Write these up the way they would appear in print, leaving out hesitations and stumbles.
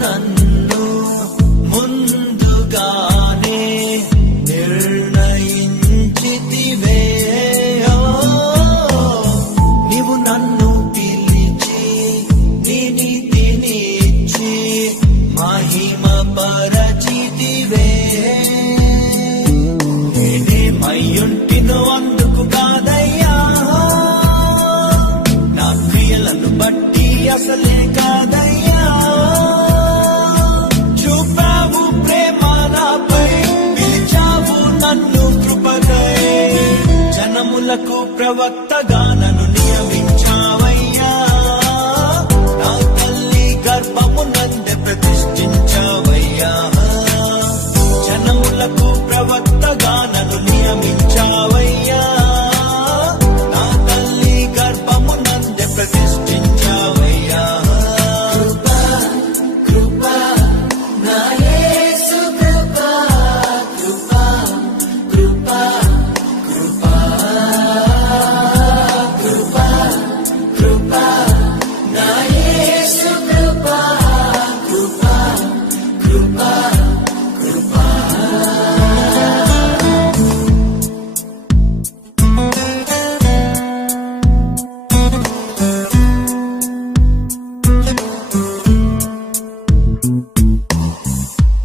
నన్ను ముందుగానే నిర్ణయించితివే. నీవు నన్ను పిలిచి నీ నీతినిచ్చి మహిమ పరచితివే. నేనేమయ్యుంటినో అందుకు కాదయ్యా, నా క్రియలను బట్టి అసలే కాదయ్యా. చూపావు ప్రేమ నాపై, పిలిచావు నన్ను కృపకై. జనములకు ప్రవక్తగా నన్ను నియమించావయ్యా. నా తల్లి గర్భము నందే ప్రతిష్ఠించావయ్యా. జనములకు ప్రవక్తగా నన్ను నియమించావయ్యా. నా తల్లి గర్భము నందే ప్రతిష్ఠించావయ్యా.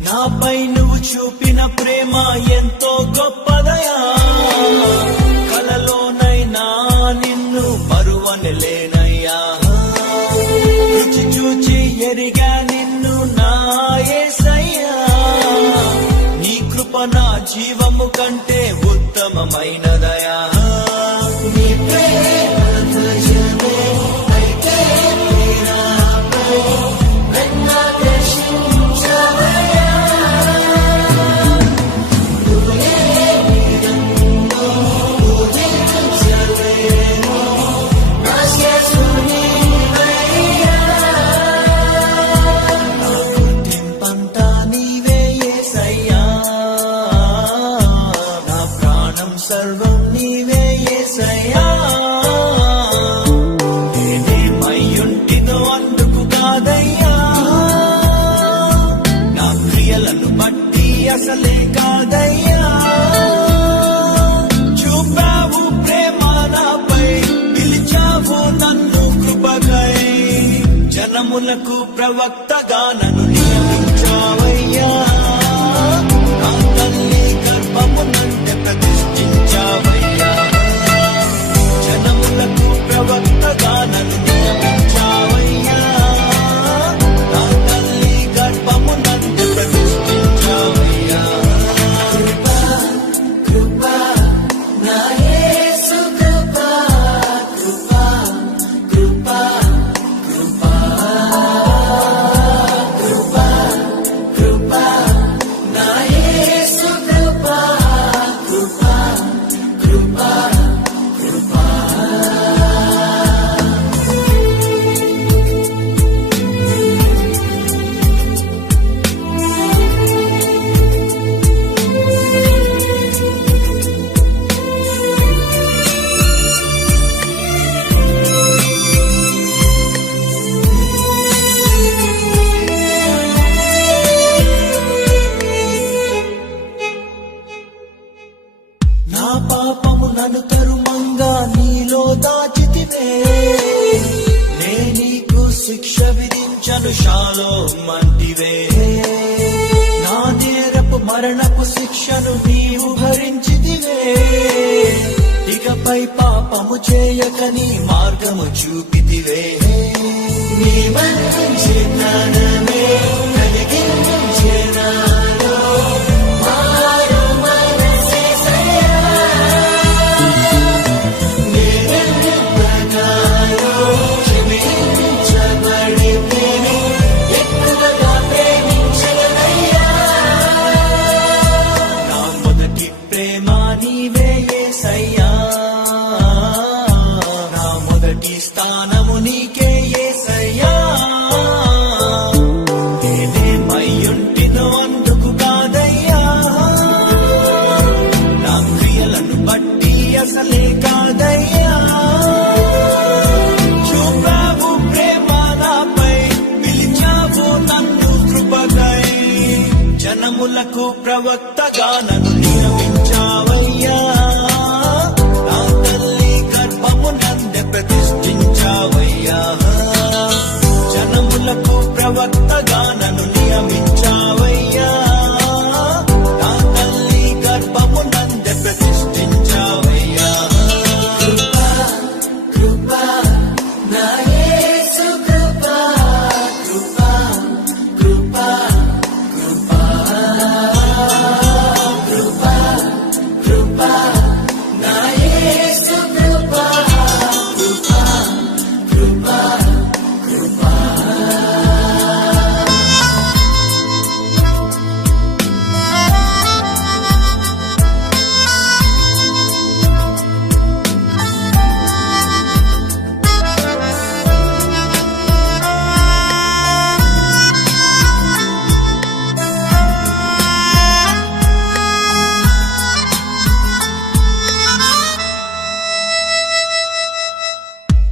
నాపై నువ్వు చూపిన ప్రేమ ఎంతో గొప్పదయా. కలలోనైనా నిన్ను మరువనలేనయ్యా. రుచి చూచి ఎరిగా నిన్ను నా యేసయ్యా. నీ కృప నా జీవము కంటే ఉత్తమమైనదయా. నీ ప్రేమ ధ్వజమే అయితే నాపై వెన్న దర్శించవయ్యా. సర్వం నీవే యేసయ్యా. నేనేమయ్యుంటినో అందుకు కాదయ్యా, నా క్రియలను బట్టి అసలే కాదయ్యా. చూపావు ప్రేమ నాపై, పిలిచావు నన్ను కృపకై. జనములకు ప్రవక్తగా నన్ను నియమించావయ్యా. నా తల్లి గర్భము నందే ప్రతిష్ఠించావయ్యా. జనములకు ప్రవక్తగా నన్ను నియమించావయ్యా. నా తల్లి గర్భము నందే ప్రతిష్ఠించావయ్యా. కృపా నా యేసు కృపా, కృపా కృపా కృపా కృపా కృపా నా యేసు కృపా, కృపా కృపా కృపా. నా పాపము నన్ను తరుమంగా నీలో దాచితివే. నే నీకు శిక్ష విధించను షాలోమ్ అంటివే. నా నేరపు మరణపు శిక్షను నీవు భరించితివే. ఇకపై పాపము చేయక నీ మార్గము చూపితివే. నీ మంచి జ్ఞానమే కలిగించే నాలో మారు మనసేసయ్యా. నేనెంతగానో క్షమించబడితేనే ఎక్కువగా ప్రేమించగలయ్యా. నా మొదటి ప్రేమ నీవే యేసయ్యా. జనములకు ప్రవక్తగా నన్ను నియమించావయ్యా. నా తల్లి గర్భము నందే ప్రతిష్ఠించావయ్యా. జనములకు ప్రవక్తగా నన్ను నియమించావయ్యా. నా తల్లి గర్భము నందే ప్రతిష్ఠించావయ్యా. కృపా కృపా నా యేసు కృపా కృపా కృపా కృపా కృపా కృపా నా యేసు కృపా కృపా కృపా కృపా.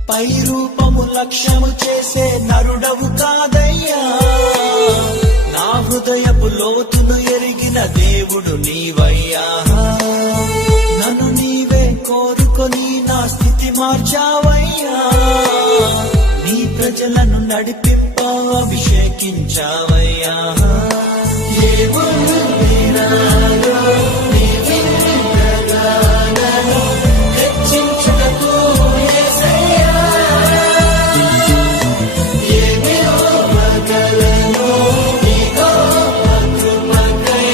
పై రూపము లక్ష్యము చేసే నరుడవు కాదయ్యా. నా హృదయపు లోతును ఎరిగిన దేవుడు నీవయ్యా. నన్ను నీవే కోరుకొని నా స్థితి మార్చావయ్యా. నీ ప్రజలను నడిపింప అభిషేకించావయ్యా. ఏముంది నాలో నీ విగ్రహాలను హెచ్చించుటకు యేసయ్యా. ఏమి ఇవ్వగలను నీ గొప్ప కృపకై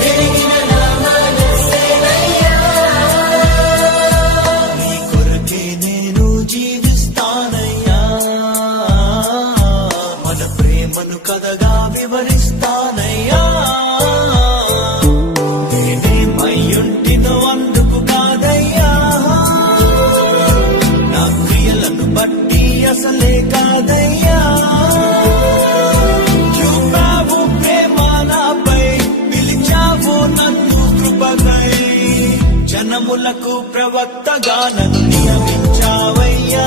విరిగిన నా మనస్సేనయ్యా. నీ కొరకే నేను జీవిస్తానయ్యా. మన ప్రేమను కథగా వివరిస్తానయ్యా. నేనేమయ్యుంటినో అందుకు కాదయ్యా. నా క్రియలను బట్టి అసలే కాదయ్యా. చూపావు ప్రేమ నాపై, పిలిచావు నన్ను కృపకై. జనములకు ప్రవక్తగా నన్ను నియమించావయ్యా.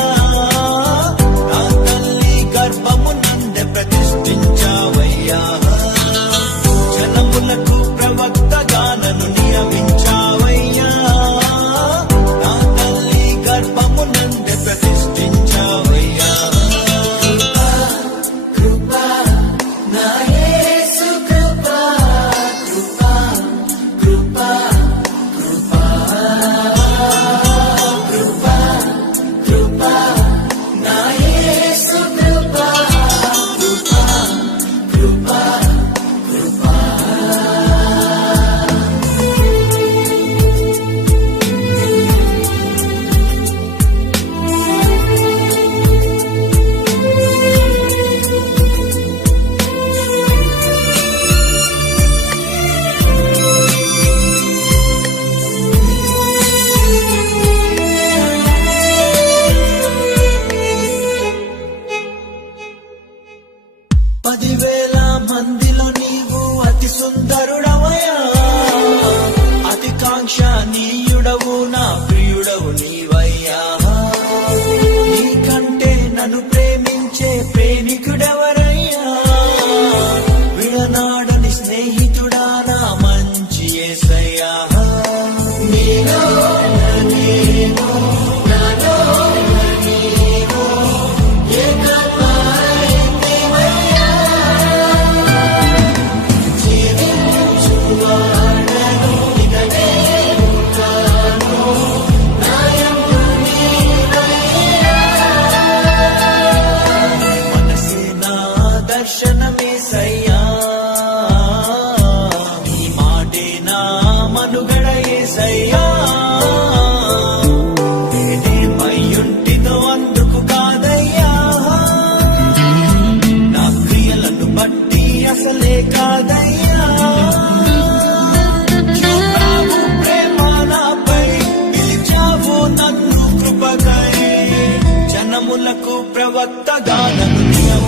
నా తల్లి గర్భము నందే ప్రతిష్ఠించావయ్యా. జనములకు ప్రవక్తగా నన్ను నియమించావయ్యా. నా తల్లి గర్భము నందే ప్రతిష్ఠించావయ్యా. కృపా నా యేసు కృపా కృపా కృపా కృపా కృపా కృపా నా యేసు కృపా కృపా కృపా కృపా. పదివేల మందిలో నీవు అతి సుందరుడవయ్యా. అతి కాంక్షణీయుడవు నా ప్రియుడవు నీవయ్యా. నీకంటే నన్ను ప్రేమించే ప్రేమికుడెవరయ్యా. విడనాడని స్నేహితుడా నా మంచి యేసయ్యా. నీలో నేను నాలో నీవు ఏకమైతివయ్యా. జీవించువాడను ఇక నేను కాను, నాయందు నీవయ్యా. మనసే నా దర్శనమేసయ్యా. నీ మాటే నా మనుగడ యేసయ్యా. నేనేమయ్యుంటినో అందుకు కాదయ్యా. నా క్రియలను బట్టి అసలే కాదయ్యా. చూపావు ప్రేమ నాపై, పిలిచావు నన్ను కృపకై. జనములకు ప్రవక్తగా నన్ను